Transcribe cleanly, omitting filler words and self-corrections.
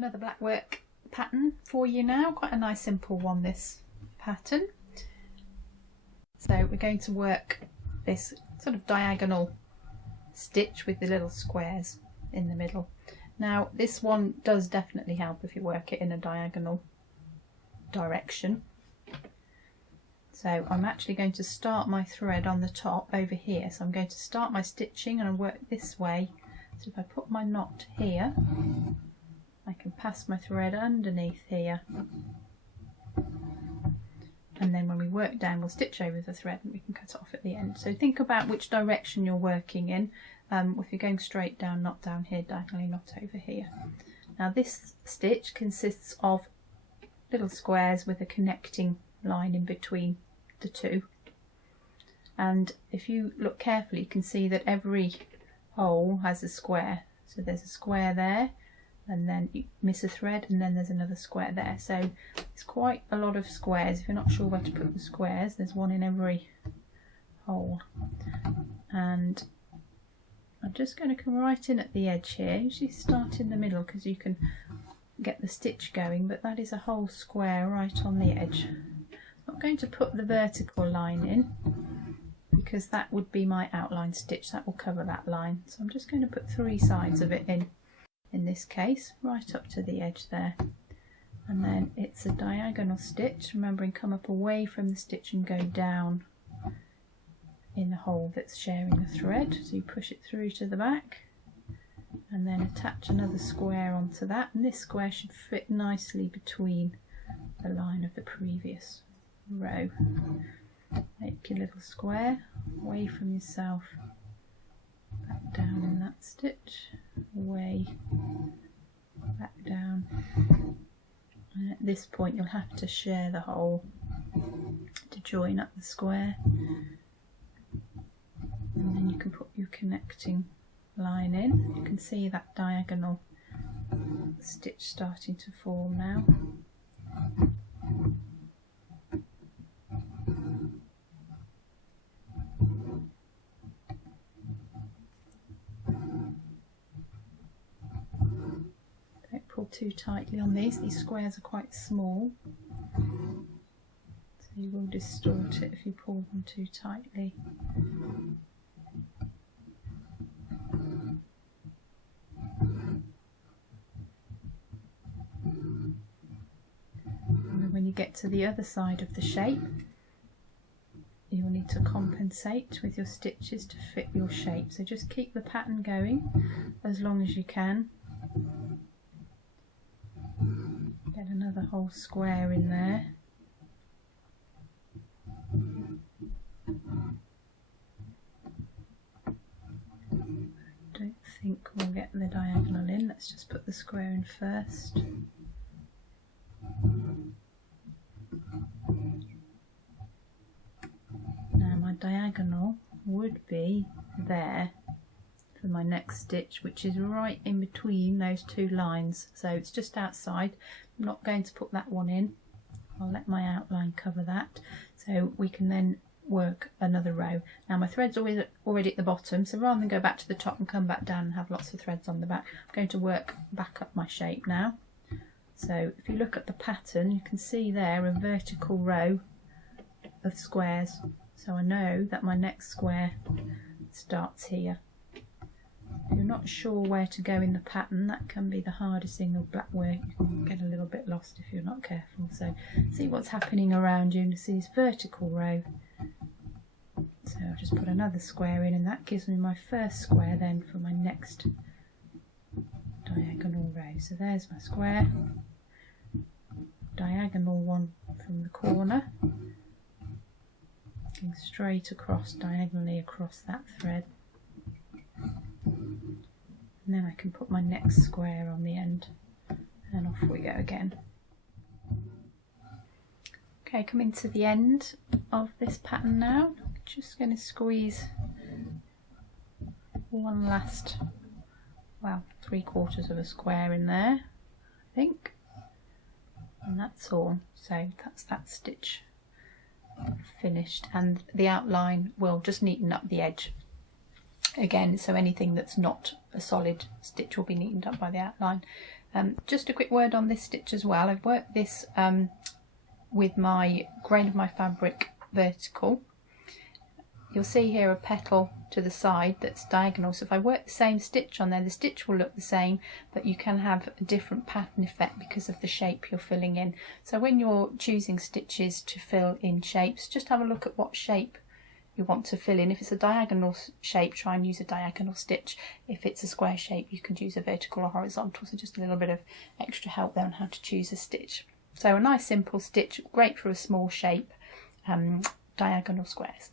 Another Blackwork pattern for you now, quite a nice simple one, this pattern. So we're going to work this sort of diagonal stitch with the little squares in the middle. Now this one does definitely help if you work it in a diagonal direction. So I'm actually going to start my thread on the top over here, so I'm going to start my stitching and I work this way. So if I put my knot here, I can pass my thread underneath here, and then when we work down we'll stitch over the thread and we can cut it off at the end. So think about which direction you're working in. If you're going straight down, not down here, diagonally, not over here. Now this stitch consists of little squares with a connecting line in between the two, and if you look carefully you can see that every hole has a square. So there's a square there, and then you miss a thread, and then there's another square there. So it's quite a lot of squares. If you're not sure where to put the squares, there's one in every hole. And I'm just going to come right in at the edge here. Usually start in the middle because you can get the stitch going, but that is a whole square right on the edge. I'm not going to put the vertical line in because that would be my outline stitch, that will cover that line. So I'm just going to put 3 sides of it in this case, right up to the edge there. And then it's a diagonal stitch, remembering come up away from the stitch and go down in the hole that's sharing the thread. So you push it through to the back and then attach another square onto that, and this square should fit nicely between the line of the previous row. Make your little square away from yourself, back down in that stitch, away, back down, and at this point you'll have to share the hole to join up the square, and then you can put your connecting line in. You can see that diagonal stitch starting to form now. Don't pull too tightly on these squares are quite small, so you will distort it if you pull them too tightly. When you get to the other side of the shape, you will need to compensate with your stitches to fit your shape. So just keep the pattern going as long as you can. Get another whole square in there. Don't think we'll get the diagonal in. Let's just put the square in first. Now my diagonal would be there for my next stitch, which is right in between those 2 lines, so it's just outside. I'm not going to put that one in, I'll let my outline cover that, so we can then work another row. Now my thread's already at the bottom, so rather than go back to the top and come back down and have lots of threads on the back, I'm going to work back up my shape now. So if you look at the pattern, you can see there a vertical row of squares, so I know that my next square starts here. If you're not sure where to go in the pattern, that can be the hardest thing with blackwork. You can get a little bit lost if you're not careful. So see what's happening around you and see this vertical row. So I'll just put another square in, and that gives me my first square then for my next diagonal row. So there's my square, diagonal one from the corner, going straight across, diagonally across that thread. And then I can put my next square on the end, and off we go again. Okay, coming to the end of this pattern now. Just going to squeeze one last, well, 3/4 of a square in there, I think, and that's all. So that's that stitch finished, and the outline will just neaten up the edge again, so anything that's not a solid stitch will be neatened up by the outline. Just a quick word on this stitch as well. I've worked this with my grain of my fabric vertical. You'll see here a petal to the side that's diagonal, so if I work the same stitch on there, the stitch will look the same, but you can have a different pattern effect because of the shape you're filling in. So when you're choosing stitches to fill in shapes, just have a look at what shape you want to fill in. If it's a diagonal shape, try and use a diagonal stitch. If it's a square shape, you can use a vertical or horizontal, so just a little bit of extra help there on how to choose a stitch. So a nice simple stitch, great for a small shape, diagonal squares.